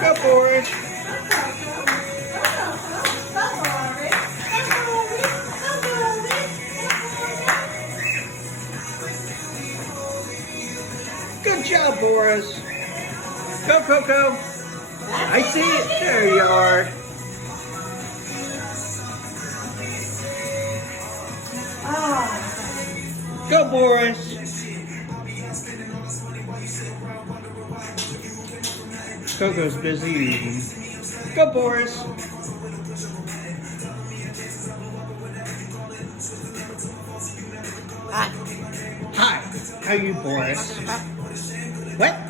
Go, Boris. Good job, Boris. Go, Coco. I see it. There you are. Go, Boris. Coco's busy eating. Go, Boris. Hi. Hi. How you, Boris? What?